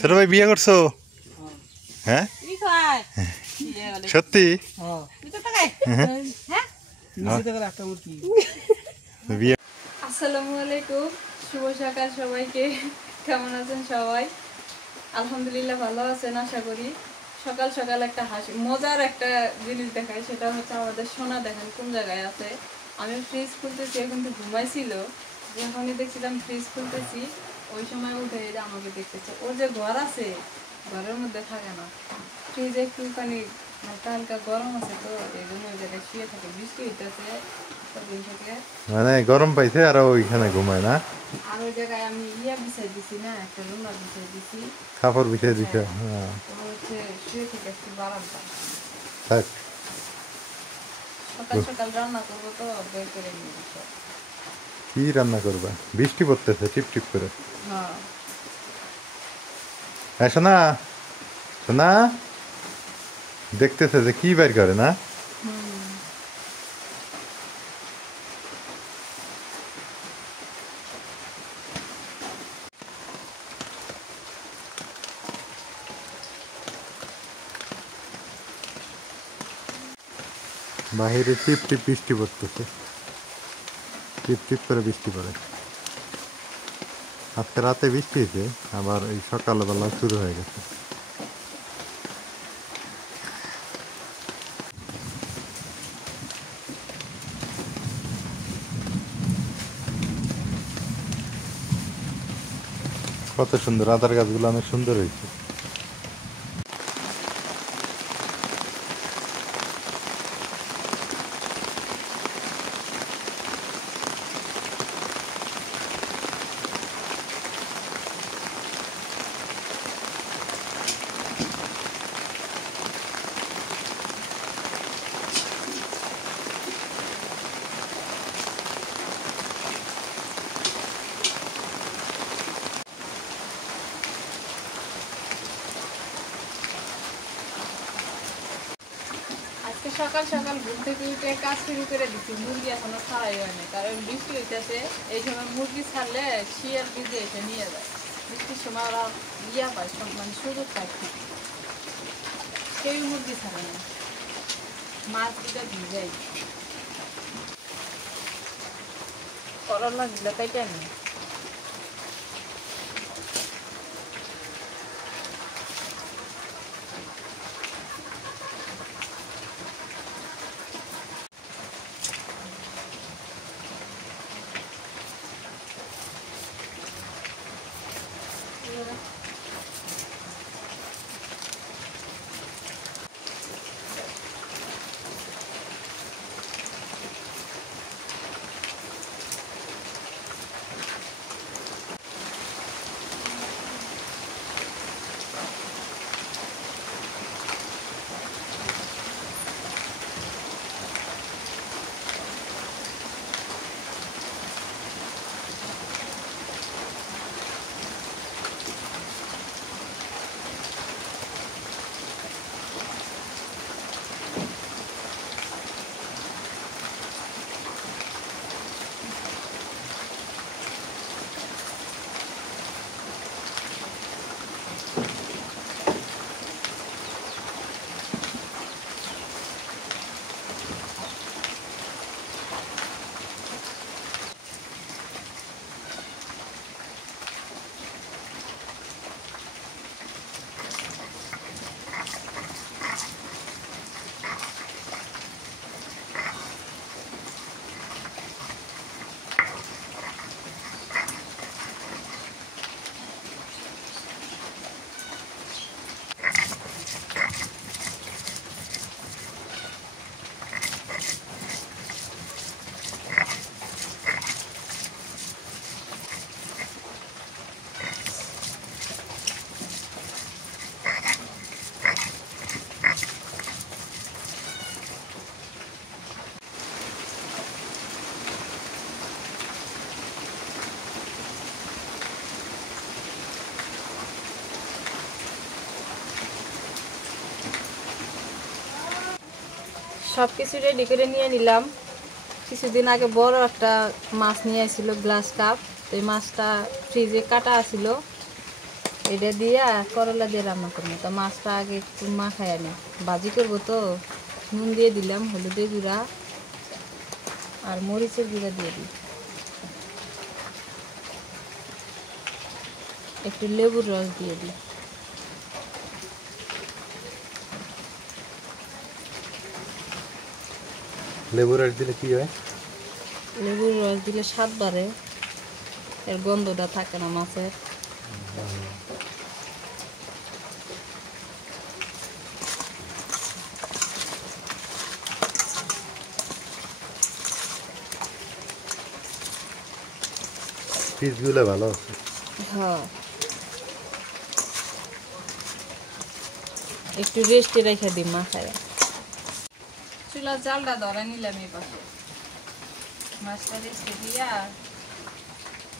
ছোট ভাই বিয়ে করছো? হ্যাঁ সত্যি? আসসালামু আলাইকুম, শুভ সকাল সবাইকে। কেমন আছেন সবাই? আলহামদুলিল্লাহ ভালো আছেন আশা করি। সকাল সকাল একটা হাসি মজার একটা জিনিস দেখায়, সেটা হচ্ছে আমাদের সোনা দেখেন কোন জায়গায় আছে। আমি ফ্রিজ খুলতেছি, এখন তো ঘুমাইছিল, যখনই দেখছিলাম ফ্রিজ খুলতেছি ওই সময় উঠে আমাকে দেখতেছে। ওর যে ঘর আছে ঘরের মধ্যে থাকে না, ফ্রিজে একটুখানি হালকা হালকা গরম আছে, তো এই জন্য ওই জায়গায় শুয়ে থাকে। বৃষ্টি হইতেছে মানে গরম পাইছে আর ওইখানে ঘুমায় না। আর ওই জায়গায় আমি বিছাই দিছি না, একটা রুমাল বিছাই দিছি, কাপড় বিছিয়ে দিছে। হচ্ছে শুয়ে থেকে একটু বারান্দা। থাক সকাল সকাল রান্না করবো তো বের করে নিয়ে দিচ্ছে। কি রান্না করবা? বৃষ্টি পড়তেছে টিপ টিপ করে। হ্যাঁ শোনা শোনা দেখতেছে যে কি বের করে না। বাহিরে টিপ টিপ বৃষ্টি পড়তেছে, টিপ টিপ করে বৃষ্টি পড়ে। আজকে রাতে বৃষ্টি হয়েছে, আবার এই সকালবেলা শুরু হয়ে গেছে। কত সুন্দর, আদার গাছগুলো অনেক সুন্দর হয়েছে। সকাল সকাল ঘুম থেকে উঠে কাজ শুরু করে দিচ্ছি। মুরগি এখনো ছাড়াই হয়নি, কারণ বৃষ্টি হইতেছে। এই সময় মুরগি ছাড়লে শিয়াল ভিজে এসে নিয়ে যায়। বৃষ্টির সময় ওরা পায়, মানে সুযোগ পায়। কেউ মুরগি ছাড়ে না, মাছ দুটা ভিজাই। করলা দিলে তাইটা নেই। সব কিছু রেডি করে নিয়ে নিলাম। কিছুদিন আগে বড় একটা মাছ নিয়ে আসছিল গ্লাস কাপ, এই মাছটা ফ্রিজে কাটা আছিল, এটা দিয়ে করলা দিয়ে রান্না করবো। তা মাছটা আগে একটু মাখায় আনি, ভাজি করবো তো নুন দিয়ে দিলাম, হলুদের গুঁড়া আর মরিচের গুঁড়া দিয়ে দিই, একটু লেবুর রস দিয়ে দিই। লেবুর রস দিলে কি হয়? লেবুর রস দিলে স্বাদ বাড়ে, এর গন্ধটা থাকে না মাছের। পিসগুলো ভালো আছে। হ্যাঁ, একটু রেস্টে রেখে দিই মাখায়। চুলার জালটা ধরে নিলাম, এই পাশে মাছটা রেস্টে দিয়া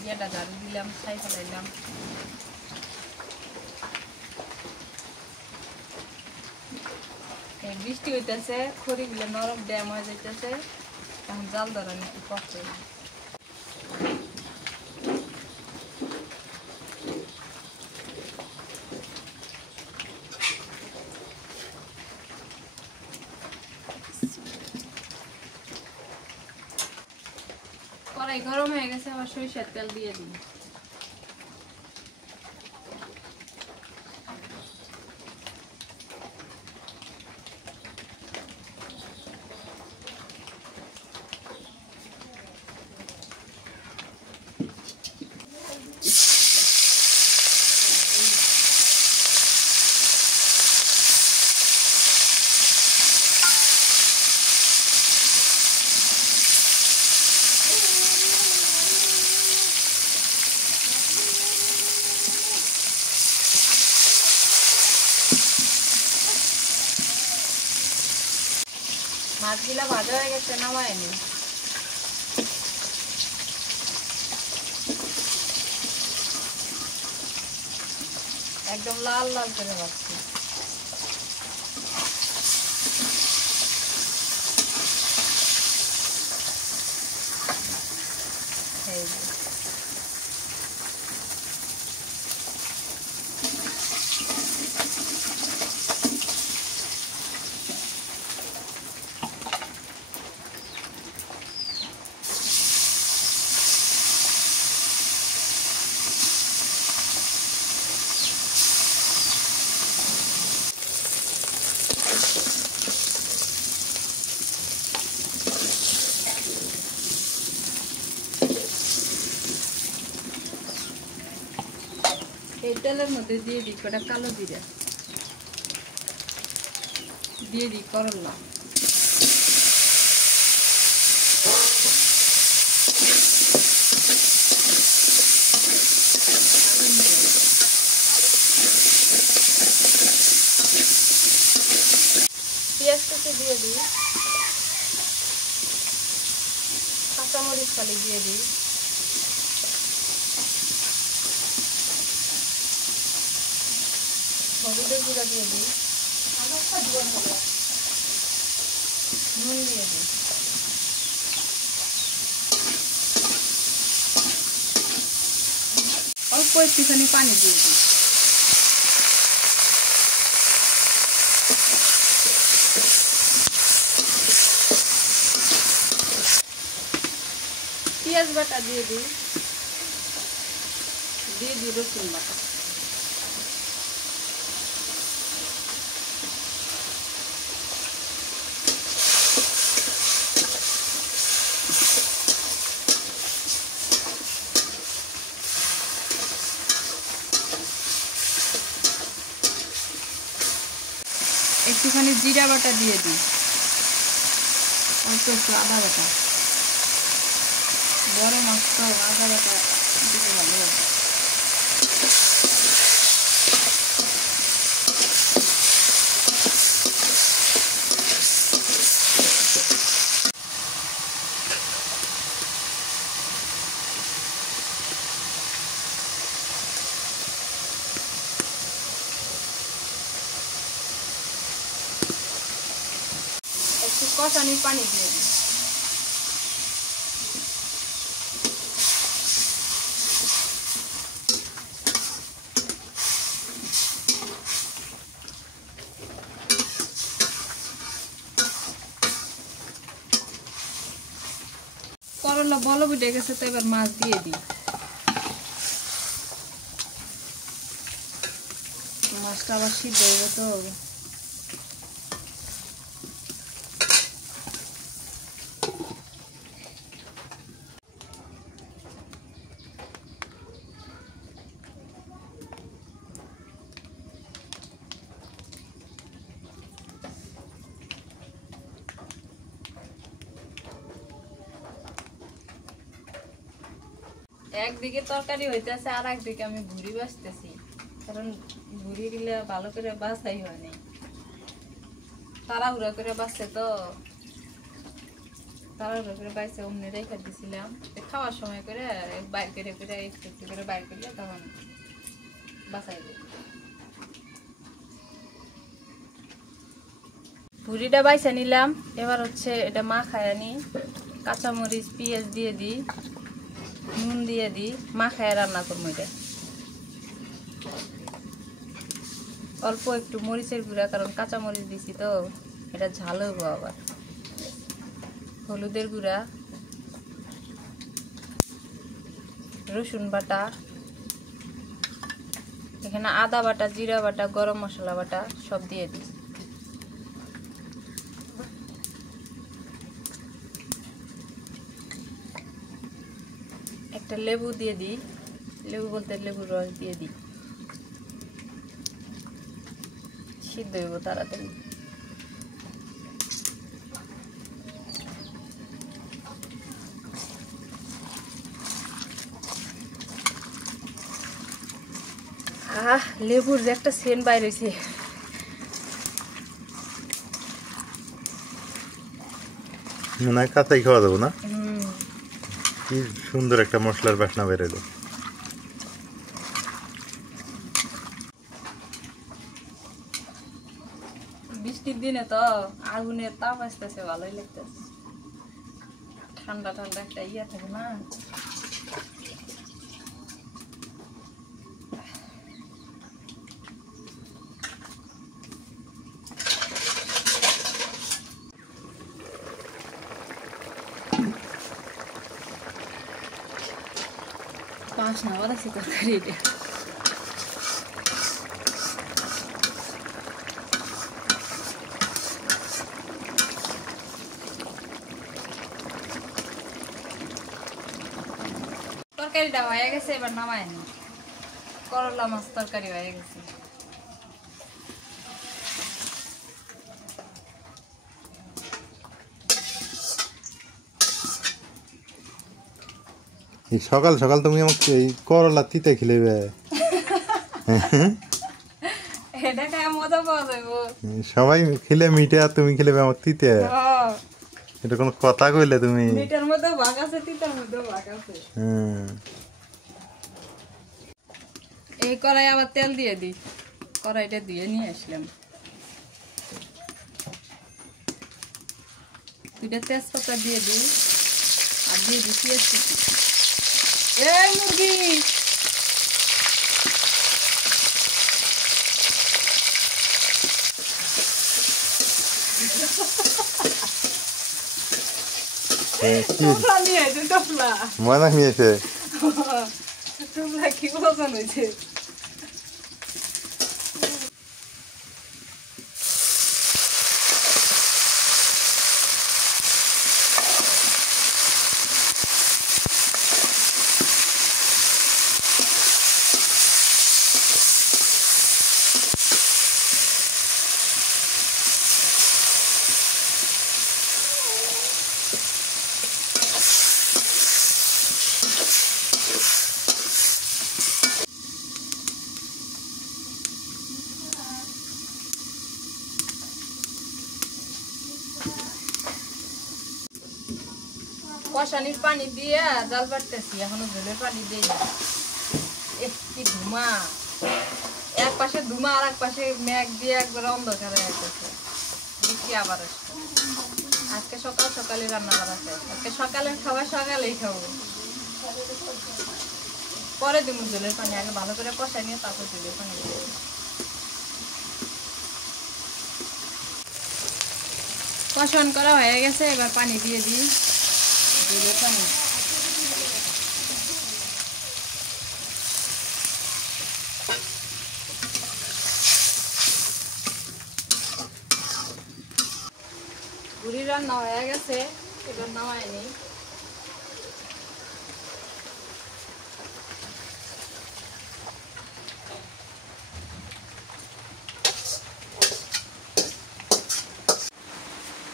ইয়েটা ঝাড়ু দিলাম, ছাই ফেলাইলাম। বৃষ্টি হইতেছে, খড়িগুলো নরম ড্যাম হয়ে যাইতেছে, এখন জাল ধরা একটু কষ্ট। কড়াই গরম হয়ে গেছে, আবার সরিষার তেল দিয়ে দিই। মাছগুলা ভাজা হয়ে গেছে, নামায় নি। একদম লাল লাল করে ভাজছি। এই যে এই তেলের মধ্যে দিয়ে দিই কটা কালো জিরা, দিয়ে দিই করলা, পেঁয়াজ কেটে দিয়ে দিই, কাঁচামরিচ খালি দিয়ে দিই, হলুদের গুঁড়া দিয়ে দিই, নুন দিয়ে দিই, অল্প একটুখানি পানি দিয়ে দিই। পেঁয়াজ বাটা দিয়ে দিই, দিয়ে দিই রসুন বাটা, একটুখানি জিরা বাটা দিয়ে দিই, অল্প একটু আদা বাটা, বড় মাছ তো আদা বাটা দিতে ভালো লাগে। একটু কষানি পানি দিয়ে দিই। মশলা বলো বুঝে গেছে, তো এবার মাছ দিয়ে দিই। মাছটা আবার সিদ্ধ হইব তো। একদিকে তরকারি হইতেছে আর একদিকে আমি ভুড়ি বাছতেছি, কারণ ভুড়ি দিলে ভালো করে বাছাই হয়নি, তাড়াহুড়া করে বাছছে তো, তাড়াহুড়া করে বাইছে অমনি রেখে দিছিলাম। খাওয়ার সময় করে বাইর করে করে একটু একটু করে বাইর করলে তখন বাছাই দিই। ভুড়িটা বাইছে নিলাম, এবার হচ্ছে এটা মাখায় আনি, কাঁচামরিচ পেঁয়াজ দিয়ে দিই, নুন দিয়ে দিই, মাখায় রান্না করবো। এটা অল্প একটু মরিচের গুঁড়া, কারণ কাঁচা মরিচ দিছি তো এটা ঝাল হইব। আবার হলুদের গুঁড়া, রসুন বাটা, এখানে আদা বাটা, জিরা বাটা, গরম মশলা বাটা সব দিয়ে দিই। একটা লেবু দিয়ে দিই, লেবু বলতে লেবুর রস দিয়ে দিই, সিদ্ধ হইব তাড়াতাড়ি। লেবুর যে একটা সেন্ট বাইর হয়েছে। মনে হয় কাঁচাই খাওয়া যাবো না? কি সুন্দর একটা মশলার বাসনা বেরোলো। বৃষ্টির দিনে তো আগুনের তাপ আসতেছে, ভালোই লাগতেছে, ঠান্ডা ঠান্ডা একটা ইয়ে থাকে না। পাঁচ না আছে তরকারি এটা। তরকারিটা হয়ে গেছে, এবার নামায় নি। করলা মাছ তরকারি হয়ে গেছে। সকাল সকাল তুমি আমাকে এই করলা তিতে খিলেবে? এটা খায় মজা পাওয়া যাবো। সবাই খেলে মিঠে আর তুমি খেলে আমার তিতে, এটা কোনো কথা কইলে তুমি? মিঠার মধ্যে ভাগ আছে, তিতার মধ্যে ভাগ আছে। এই কড়াই আবার তেল দিয়ে দিই, কড়াইটা দিয়ে নিয়ে আসলাম। দুইটা তেজপাতা দিয়ে দিই আর দিয়ে দিই পেঁয়াজ কুচি। এই মুরগি মজা নিয়েছে, কি মজা হয়েছে। কষানির পানি দিয়ে জাল বাটতেছি, এখনো ঝোলের পানি দিই না। কি ধুমা, এক পাশে ধুমা আর এক পাশে মেঘ দিয়ে একবার অন্ধকার হয়ে গেছে। বৃষ্টি আবার আসছে। আজকে সকাল সকালে রান্না করা আছে, আজকে সকালে খাবার সকালেই খাবো, পরে দিব ঝোলের পানি। আগে ভালো করে কষাই নিয়ে তারপর ঝোলের পানি দিয়ে কষান করা হয়ে গেছে, এবার পানি দিয়ে দিই, ঝোলের পানি। রান্না হয়ে গেছে, এবার নামাই নেই।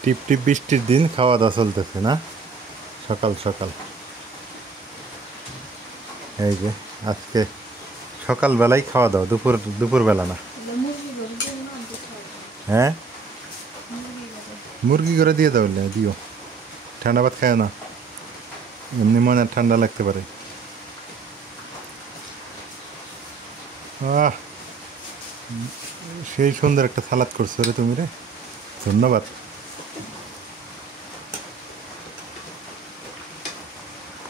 টিপ টিপ বৃষ্টির দিন খাওয়া দাওয়া চলতেছে না, সকাল সকাল। এই যে আজকে সকালবেলাই খাওয়া দাওয়া, দুপুরবেলা না। হ্যাঁ, মুরগি করে দিয়ে দাও, দিও। ঠান্ডা ভাত খায় না, এমনি মনে ঠান্ডা লাগতে পারে। আহ, সেই সুন্দর একটা সালাদ করছো রে তুমি রে, ধন্যবাদ।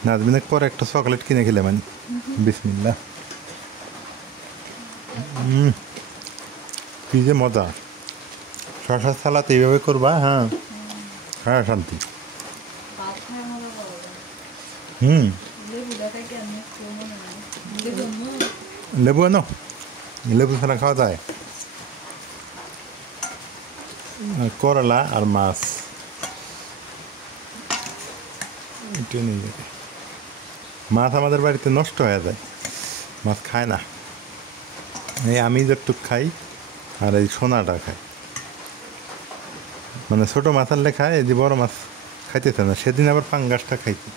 নাজমিনের পরে একটা চকলেট কিনে খেলে মানে, বিসমিল্লাহ। কি যে মজা, শশার সালাদ এইভাবে করবা, হ্যাঁ হ্যাঁ, শান্তি। লেবু আনো, লেবু ছাড়া খাওয়া যায়? করলা আর মাছ এটা নিয়ে যাবে। মাছ আমাদের বাড়িতে নষ্ট হয়ে যায়, মাছ খায় না। এই আমি যতটুক খাই আর এই সোনাটা খাই, মানে ছোটো মাছ আনলে খায়, এই যে বড় মাছ খাইতেছে না। সেদিন আবার পাঙ্গাসটা খাইছে।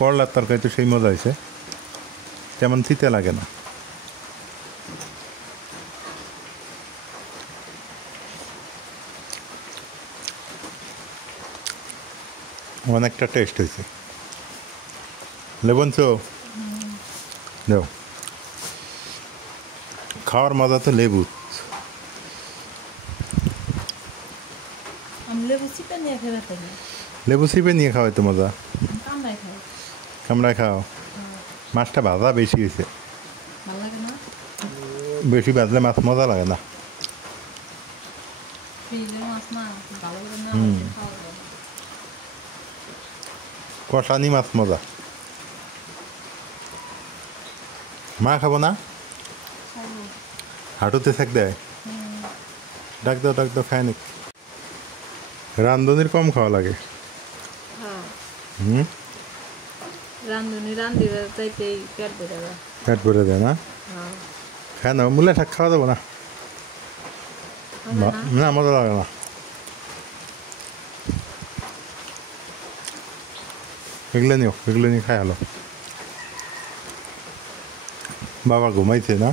করলার তরকারি তো সেই মজা হয়েছে, তেমন তিতে লাগে না। অনেকটা টেস্ট হয়েছে। লেবন চো দেও, খাওয়ার মজা তো লেবু। লেবু চিপে নিয়ে খাওয়াই তো মজা, কামড়ায় খাও। মাছটা ভাজা বেশি হয়েছে, বেশি ভাজলে মাছ মজা লাগে না। কষানি মাছ মজা। মা খাবো না, হাঁটুতে থাক দেয়। ডাক দাও খায় নাকি? রান্ধনির কম খাওয়া লাগে। পেট ভরে দেয় না, খায় না। মূলে শাক খাওয়া যাবো না, না মজা লাগে না। এগুলো নিয়ে খাই হলো। বাবা ঘুমাইছে না?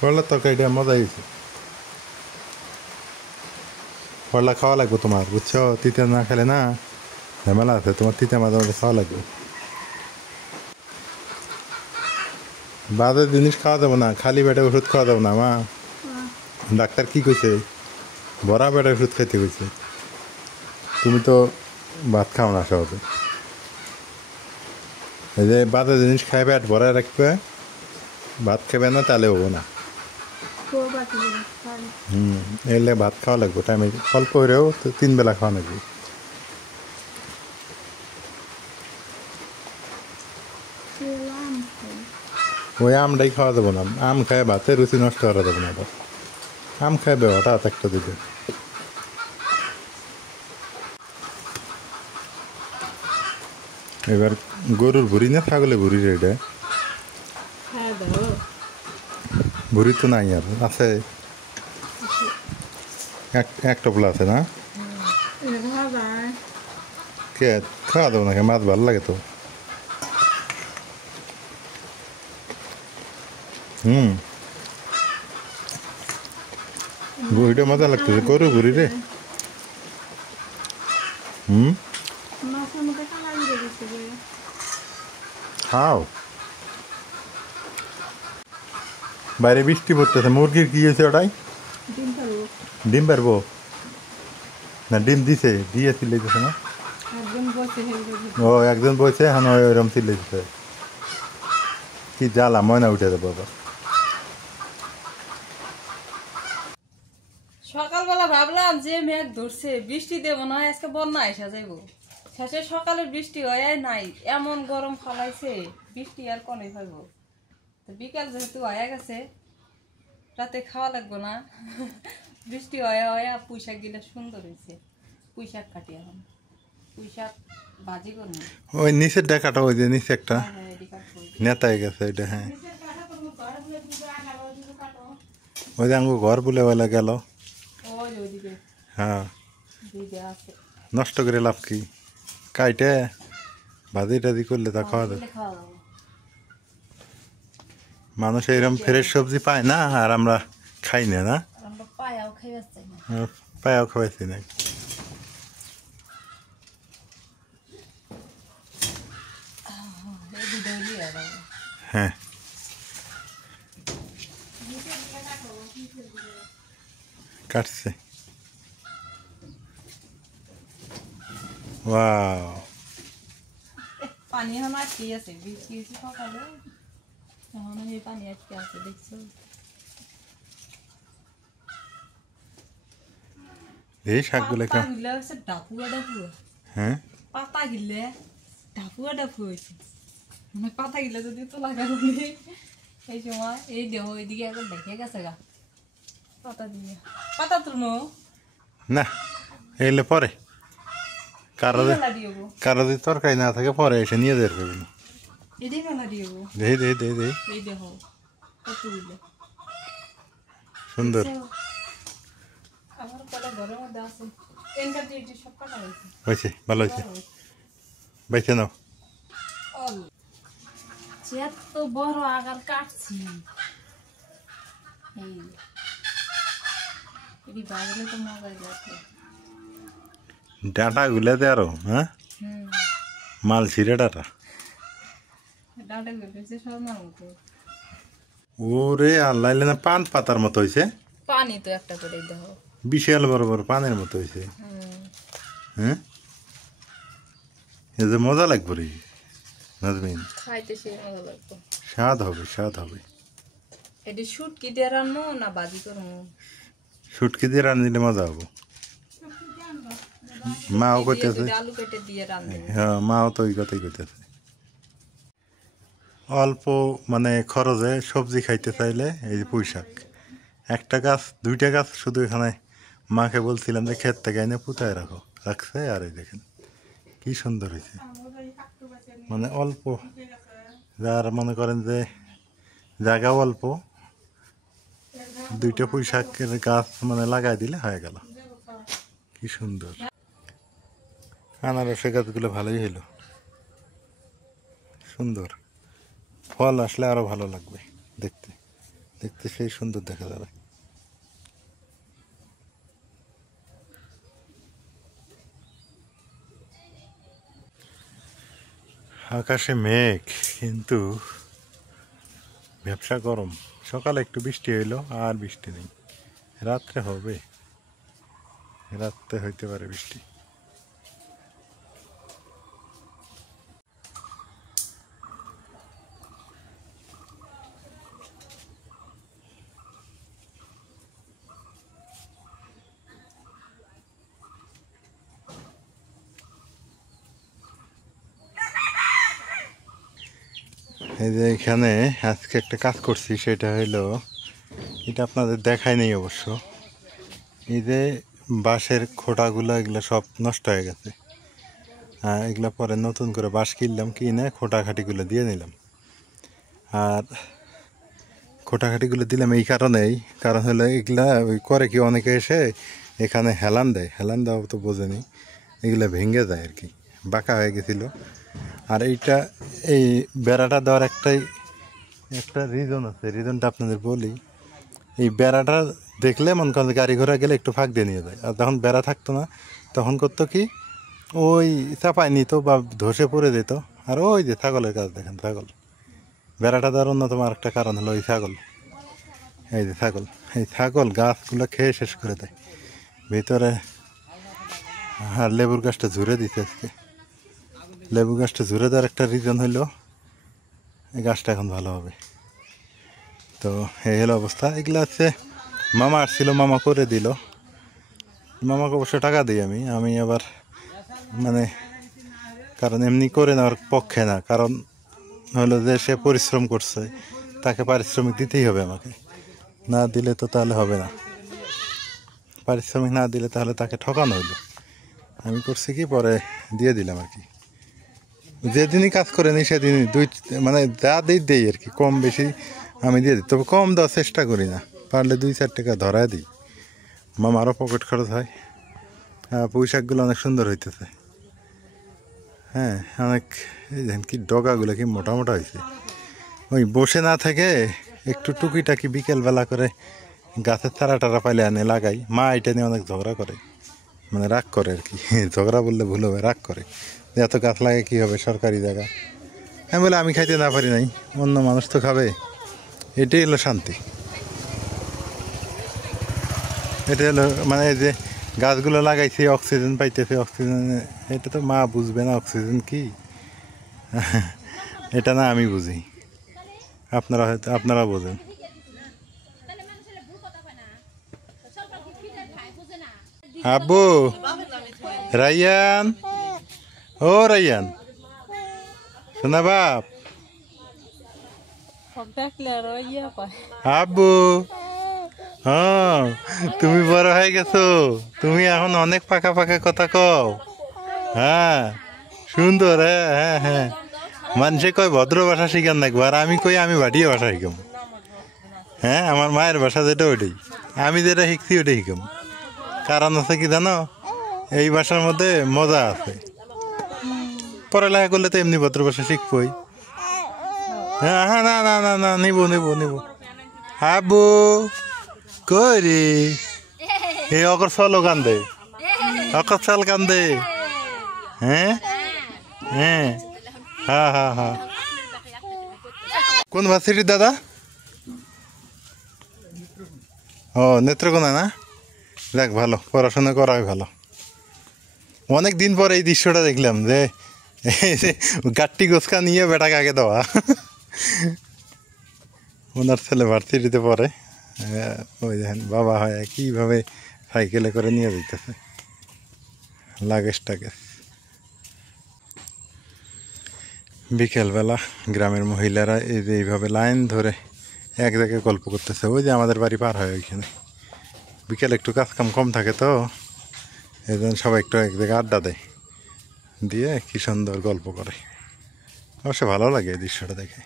করলার তরকারিটা মজা হয়েছে। করলা খাওয়া লাগবে তোমার, বুঝছো? তিতে না খেলে না ঝামেলা আছে, তোমার তিতে মাঝে মাঝে খাওয়া লাগবে। বাজার জিনিস খাওয়া যাবো না, খালি পেটে ওষুধ খাওয়া যাবো না। মা ডাক্তার কি কইছে? ভরা পেটে ওষুধ খাইতে কইছে। তুমি তো ভাত খাও না সহজে। এই যে বাজার জিনিস খাই পেট ভরায় রাখবে, ভাত খাবে না তাহলে হবো না। এলে ভাত খাওয়া লাগবে টাইমে, অল্প হলেও তো 3 বেলা খাওয়া লাগবে। ওই আমটাই খাওয়া যাবো না, আম খায় ভাতের রুচি নষ্ট করা যাবে না। আবার আম খাইবে হঠাৎ একটা দিকে। এবার গরুর ভুড়ি না ছাগলের ভুড়ি রে? এটা ভুড়ি তো নাই, আর আছে এক টপলা আছে না? কে খাওয়া দেবো নাকি? মাছ ভালো লাগে তো। ভুড়িটা মজা লাগতেছে, গরু ভুড়ি রে। খাও, বাইরে বৃষ্টি পড়তেছে। মুরগির কি হয়েছে ওটাই? ডিম পারবো না? ডিম দিয়ে চিল্লাইতেছে না? ও একজন বলছে, হ্যাঁ ওইরকম চিল্লাইতেছে। কি জ্বালা, ময়না উঠে যাবো আবার। সকালবেলা ভাবলাম যে মেঘ ধরছে, বৃষ্টি দেবো না, আজকে বন্যা এসে যাইব। শেষে সকালে বৃষ্টি হয় নাই, এমন গরম ফালাইছে, বৃষ্টি আর কনে হইব। তো বিকাল যেহেতু হয়ে গেছে, রাতে খাওয়া লাগবো না। বৃষ্টি হয়ে পুঁই শাক গিলা সুন্দর হয়েছে। পুঁই শাক কাটি এখন, পুঁই শাক ভাজি করবো। ওই নিচের ডাকাটা, ওই যে নিচে একটা নেতা হয়ে গেছে ওইটা। হ্যাঁ, ওই যে আঙ্গু ঘর বলে বলে গেল। হ্যাঁ, নষ্ট করে লাভ কি, কাইটে ভাজি টাজি করলে তা খাওয়া যাবে। মানুষ এরকম ফ্রেশ সবজি পায় না, আর আমরা খাই না। না, পায়াও খাওয়াইছি না। হ্যাঁ, কাটছে। ওয়াও, পানি এখন আটকে আছে, বৃষ্টি হয়েছে সকালে, এখন এই পানি আটকে আছে, দেখছো? এই শাকগুলো কেমন? হ্যাঁ, পাতা গিলে ডাফুয়া ডাফু হয়েছে, মানে পাতা গিলে যদি তো লাগাবো এই সময়। এই দেহ এইদিকে একবার দেখে গেছে গা পাতা দিয়ে, পাতা তুলো না এলে পরে কারো যদি তরকারি না থাকে পরে এসে নিয়ে যেতে পারবে না। দেই দেই দেই দেই, সুন্দর হয়েছে, ভালো হয়েছে। বাইছে নাও। এত বড় আগার কাটছি, ডাটা গুলাতে আরো। হ্যাঁ, মাল ছিঁড়ে ডাটা। ওরে আল্লাহ, না পান পাতার মতো হয়েছে। পানি তো একটা করে দাও, বিশাল বড় বড় পানের মতো হয়েছে। হ্যাঁ, এই যে মজা লাগবে রে নাজমিন, খাইতে সে মজা লাগবে। স্বাদ হবে, স্বাদ হবে। এটি শুটকি দিয়ে রান্নো না বাজি করবো? শুটকি দিয়ে রান্নিলে মজা হবো। মাও করতেছে, আলু কেটে দিয়ে রান্না। হ্যাঁ, মাও তো ওই কথাই করতেছে। অল্প মানে খরচে সবজি খাইতে চাইলে এই যে পুঁই শাক, একটা গাছ দুইটা গাছ শুধু এখানে মাকে বলছিলাম যে ক্ষেত থেকে এনে পুঁতায় রাখছে। আর এই দেখেন কি সুন্দর হয়েছে, মানে অল্প, যার মনে করেন যে জায়গা অল্প, দুইটা পুঁই শাকের গাছ মানে লাগাই দিলে হয়ে গেল। কি সুন্দর। আনারসের গাছগুলো ভালোই হইলো, সুন্দর। ফল আসলে আরো ভালো লাগবে দেখতে, দেখতে সেই সুন্দর দেখা যাবে। আকাশে মেঘ, কিন্তু ব্যবসা গরম। সকালে একটু বৃষ্টি হইলো, আর বৃষ্টি নেই। রাত্রে হবে, রাত্রে হইতে পারে বৃষ্টি। এই যে এখানে আজকে একটা কাজ করছি, সেটা হইলো, এটা আপনাদের দেখাই নেই অবশ্য। এই যে বাঁশের খোঁটাগুলো, এগুলো সব নষ্ট হয়ে গেছে। এগুলো পরে নতুন করে বাঁশ কিনলাম, কিনে খোঁটাখাটিগুলো দিয়ে নিলাম। আর খোঁটাখাটিগুলো দিলাম এই কারণেই, কারণ হলো এগুলা ওই করে কি অনেকে এসে এখানে হেলান দেয়, হেলান দেওয়া তো বোঝেনি, এগুলো ভেঙে যায় আর কি, বাঁকা হয়ে গেছিলো। আর এইটা এই বেড়াটা দেওয়ার একটা রিজন আছে, রিজনটা আপনাদের বলি। এই বেড়াটা দেখলে মনে করেন গাড়ি ঘোড়া গেলে একটু ফাঁক দিয়ে নিয়ে যায়। আর যখন বেড়া থাকতো না তখন করতো কি, ওই চাপায় নিত বা ধসে পড়ে যেত। আর ওই যে ছাগলের কাজ দেখেন, ছাগল, বেড়াটা দেওয়ার অন্যতম আরেকটা কারণ হলো ওই ছাগল। এই যে ছাগল, এই ছাগল গাছগুলো খেয়ে শেষ করে দেয় ভিতরে। আর লেবুর গাছটা ঝুরে দিতে আজকে, লেবু গাছটা ঝুরে দেওয়ার একটা রিজন হইলো এই গাছটা এখন ভালো হবে। তো এই হলো অবস্থা। এগুলো হচ্ছে মামা আসছিল, মামা করে দিল। মামাকে অবশ্য টাকা দিই আমি আবার মানে কারণ এমনি করে নেওয়ার পক্ষে না, কারণ হলো যে সে পরিশ্রম করছে, তাকে পারিশ্রমিক দিতেই হবে আমাকে, না দিলে তো তাহলে হবে না। পারিশ্রমিক না দিলে তাহলে তাকে ঠকানো হইলো। আমি করছি কি পরে দিয়ে দিলাম আর কি, যেদিনই কাজ করে নিই সেদিনই মানে যা দেই আর কি, কম বেশি আমি দিয়ে দিই, তবে কম দেওয়ার চেষ্টা করি না, পারলে 2-4 টাকা ধরায় দিই, মামারও পকেট খরচ হয়। পুঁই শাকগুলো অনেক সুন্দর হইতেছে, হ্যাঁ অনেক, এই দেখেন কি ডগাগুলো কি মোটা মোটা হয়েছে। ওই বসে না থেকে একটু টুকিটাকি বিকেলবেলা করে গাছের চারা টারা পাইলে আনে লাগাই। মা এটা নিয়ে অনেক ঝগড়া করে, মানে রাগ করে আর কি, ঝগড়া বললে ভুল হবে, রাগ করে যে এত গাছ লাগে কী হবে সরকারি জায়গা। আমি বলে আমি খাইতে না পারি নাই, অন্য মানুষ তো খাবে, এটাই হলো শান্তি। এটা হলো মানে এই যে গাছগুলো লাগাইছি অক্সিজেন পাইতেছে, অক্সিজেন এটা তো মা বুঝবে না অক্সিজেন কি, এটা না আমি বুঝি, আপনারা হয়তো আপনারা বোঝেন। আব্বু, রাইয়ান, ও রাইয়ান, শোনা বাপ, আব্বু, হ্যাঁ তুমি বড় হয়ে গেছো, তুমি এখন অনেক পাকা পাকা কথা কও, হ্যাঁ সুন্দর, হ্যাঁ হ্যাঁ হ্যাঁ, মানুষে কয় ভদ্র ভাষা শিখান নাকবো, আর আমি কই আমি ভাটিয়া ভাষা শিখাম। হ্যাঁ আমার মায়ের ভাষা যেটা ওইটাই, আমি যেটা শিখছি ওইটাই শিখাম। কারণ আছে কি জানো, এই ভাষার মধ্যে মজা আছে, পড়ালেখা করলে তো এমনি ভদ্র ভাষা শিখবই। হ্যাঁ হ্যাঁ, না না না না, নিবো নিবো নিবো। আবু কই রে, এই অকর চলো কান্দে, অকর চাল কান্দে, হ্যাঁ হ্যাঁ হ্যাঁ হ্যাঁ হ্যাঁ। কোন ভার্সিটির দাদা? ও নেত্রকোনা না, দেখ ভালো, পড়াশোনা করাই ভালো। অনেক দিন পর এই দৃশ্যটা দেখলাম যে গাট্টি গোছকা নিয়ে বেটাকে আগে দেওয়া। ওনার ছেলে ভার্সিটিতে পড়ে, ওই দেখেন বাবা হয় কীভাবে সাইকেলে করে নিয়ে যেতেছে লাগেজ টাগেজ। বিকেলবেলা গ্রামের মহিলারা এই যে এইভাবে লাইন ধরে এক জায়গায় গল্প করতেছে, ওই যে আমাদের বাড়ি পার হয় ওইখানে। বিকেলে একটু কাজকাম কম থাকে তো, এই জন্য সবাই একটু এক জায়গায় আড্ডা দেয়, দিয়ে কি সুন্দর গল্প করে, অবশ্য ভালো লাগে এই দৃশ্যটা দেখে।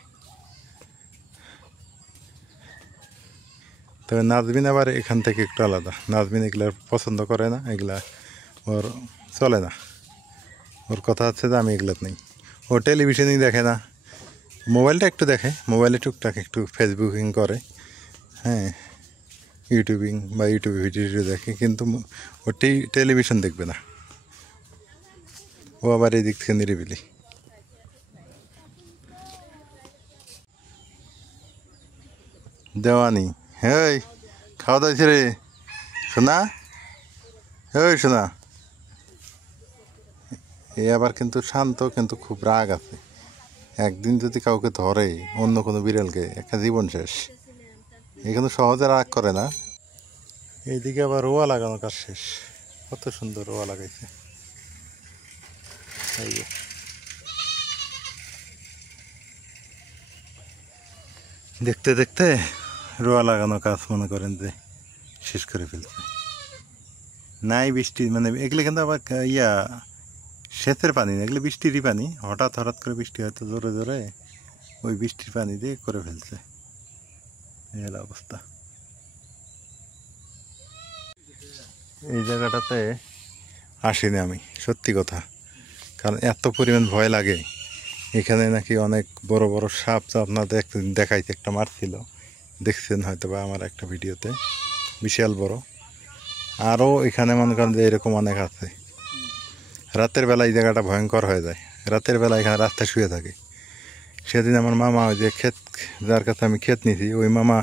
তবে নাজবিন আবার এখান থেকে একটু আলাদা, নাজবিন এগুলা পছন্দ করে না, এগুলা ওর চলে না, ওর কথা হচ্ছে যে আমি এগুলো নেই। ও টেলিভিশনই দেখে না, মোবাইলটা একটু দেখে, মোবাইলে টুকটাক একটু ফেসবুকিং করে, হ্যাঁ ইউটিউবিং বা ইউটিউবে ভিডিও দেখে, কিন্তু ও টেলিভিশন দেখবে না, ও আবার এই দিক থেকে নিরিবিলি। দেওয়ানি, হেই খাওয়া দাওয়া রে শোনা, হেই শোনা, এ আবার কিন্তু শান্ত, কিন্তু খুব রাগ আছে। একদিন যদি কাউকে ধরে অন্য কোনো বিড়ালকে, একটা জীবন শেষ। এখানে সহজে রাগ করে না। এইদিকে আবার রোয়া লাগানো কাজ শেষ, কত সুন্দর রোয়া লাগাইছে। এই যে দেখতে দেখতে রোয়া লাগানো কাজ মনে করেন যে শেষ করে ফেলছে। নাই বৃষ্টি, মানে এগুলো কিন্তু আবার সেচের পানি না, এগুলো বৃষ্টিরই পানি, হঠাৎ করে বৃষ্টি হয়তো জোরে জোরে, ওই বৃষ্টির পানি দিয়ে করে ফেলছে, এই হলো অবস্থা। এই জায়গাটাতে আসিনি আমি, সত্যি কথা, কারণ এত পরিমাণ ভয় লাগে। এখানে নাকি অনেক বড় বড় সাপ, আপনার দেখাইতে একটা মারছিল, দেখছেন হয়তো বা আমার একটা ভিডিওতে, বিশাল বড়। আরও এখানে মনে করেন যে এরকম অনেক আছে। রাতের বেলা এই জায়গাটা ভয়ঙ্কর হয়ে যায়, রাতের বেলা এখানে রাস্তায় শুয়ে থাকে। সেদিন আমার মামা ওই যে ক্ষেত, যার কাছে আমি ক্ষেত নিয়েছি, ওই মামা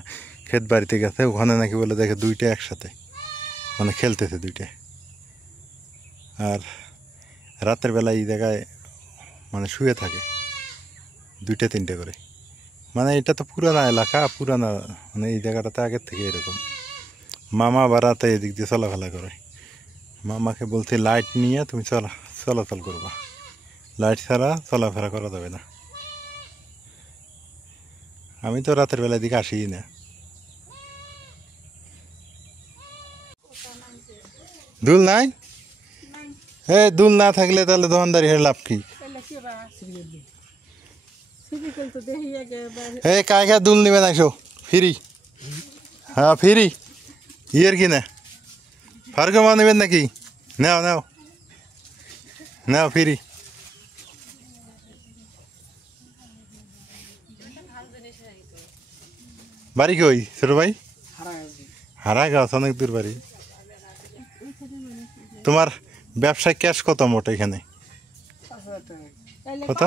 ক্ষেত বাড়িতে গেছে, ওখানে নাকি বলে দেখে দুইটা একসাথে, মানে খেলতেছে দুইটা। আর রাতের বেলা এই জায়গায় মানে শুয়ে থাকে 2-3টে করে। মানে এটা তো পুরানা এলাকা, পুরানা, মানে এই জায়গাটাতে আগের থেকে এরকম। মামা বা রাতে এদিক দিয়ে চলাফেরা করে, মামাকে বলতে লাইট নিয়ে তুমি চলাচল করবা, লাইট ছাড়া চলাফেরা করা যাবে না। আমি তো রাতের বেলার দিকে আসিই না। দুল নাই? দুল না থাকলে তাহলে দোকানদারি হয়ে লাভ কি? কায় কায় দুল নিবেন আইসো ফ্রি? হ্যাঁ ফ্রি। ইয়ের কি না ফারুক মা নেবেন নাকি? নাও নাও নাও ফ্রি। বাড়ি কই ছোট ভাই? হারাগাঁও, অনেক দূর বাড়ি। তোমার ব্যবসায় ক্যাশ কত মোট এখানে? কত?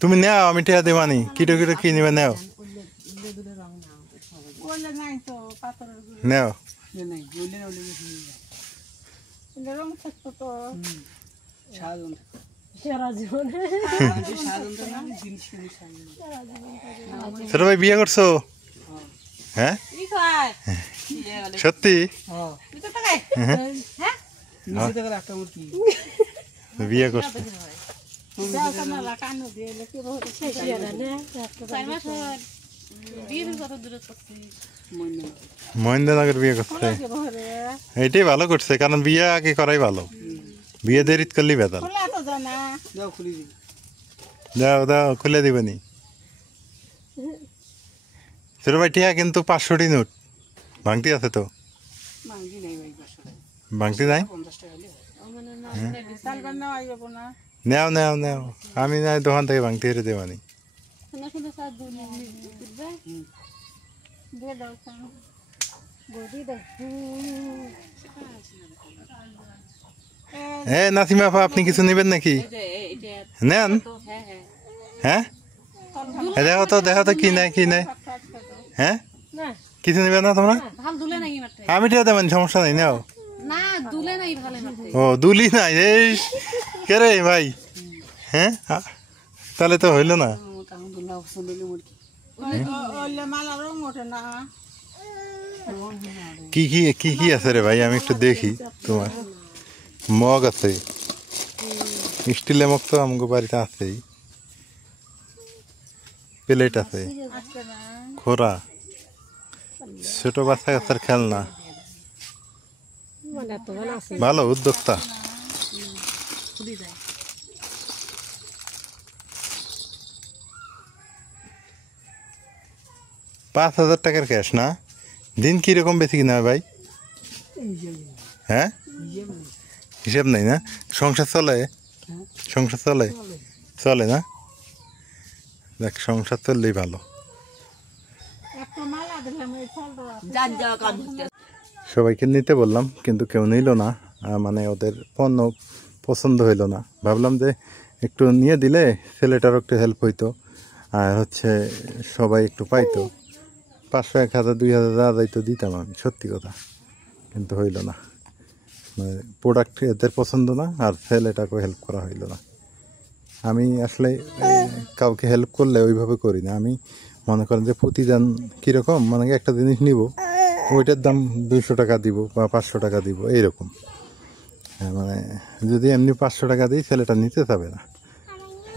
তুমি নেও, আমি টেয়া দেবানি। কিটো কিটো কি নিবে নেও নেও। ছোট ভাই বিয়ে করছো? হ্যাঁ সত্যি? বিয়ে করছো? মহেন্দ্রনগর বিয়ে করছে, এইটাই ভালো করছে, কারণ বিয়ে আগে করাই ভালো। বিয়ে দেরিত করলেই বেতাল। দাও দাও খুলে দিবেনি। ছোট ভাই টিয়া কিন্তু 500টি নোট ভাঙতি আছে তো? ভাঙতি নাই? নেও নেও নেও, আমি নাই দোকান থেকে ভাঙতি হেরে দেবানি। নাসিমা আপা, আপনি কিছু নেবেন নাকি? নেন। হ্যাঁ দেখো তো দেখো তো কি নাই কি নাই। হ্যাঁ কিছু নেবে না তোমরা? আমি টিয়া দেবেন, সমস্যা নাই, নেও। ও দুলি নাই এই কে রে ভাই? হ্যাঁ তাহলে তো হইল না। কি কি কি কি আছে রে ভাই, আমি একটু দেখি। তোমার মগ আছে, স্টিলের মগ তো আমাকে বাড়িতে আছেই। প্লেট আছে, খোরা, ছোট বাচ্চা কাচ্চার খেলনা। ভালো উদ্যোক্তা। $5,000 ক্যাশ না? দিন কিরকম বেশি কিনা ভাই? হ্যাঁ হিসাব নেই না? সংসার চলে? সংসার চলে? চলে না? দেখ সংসার চললেই ভালো। সবাইকে নিতে বললাম কিন্তু কেউ নিল না, মানে ওদের পণ্য পছন্দ হইল না। ভাবলাম যে একটু নিয়ে দিলে ছেলেটারও একটু হেল্প হইতো, আর হচ্ছে সবাই একটু পাইতো। 500, 1000, 2000 যা যাইতো দিতাম আমি, সত্যি কথা। কিন্তু হইল না, মানে প্রোডাক্ট এদের পছন্দ না, আর ছেলেটাকেও হেল্প করা হইল না। আমি আসলে কাউকে হেল্প করলে ওইভাবে করি না। আমি মনে করেন যে প্রতিদান কীরকম, মানে একটা জিনিস নিব, ওইটার দাম 200 টাকা দিব বা 500 টাকা দিব, এইরকম। মানে যদি এমনি 500 টাকা দিই, ছেলেটা নিতে যাবে না,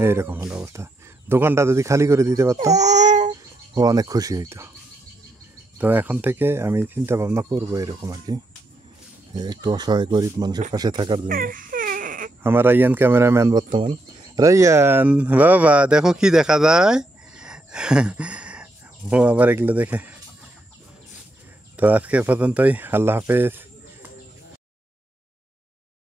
এইরকম হলো অবস্থা। দোকানটা যদি খালি করে দিতে পারতাম, ও অনেক খুশি হইতো। তো এখন থেকে আমি চিন্তা ভাবনা করবো এরকম আর কি, একটু অসহায় গরিব মানুষের পাশে থাকার জন্য। আমার রাইয়ান ক্যামেরাম্যান বর্তমান। রাইয়ান বাবা দেখো কি দেখা যায়। ও আবার এগুলো দেখে। তো আজকে পর্যন্তই, আল্লাহ হাফেজ।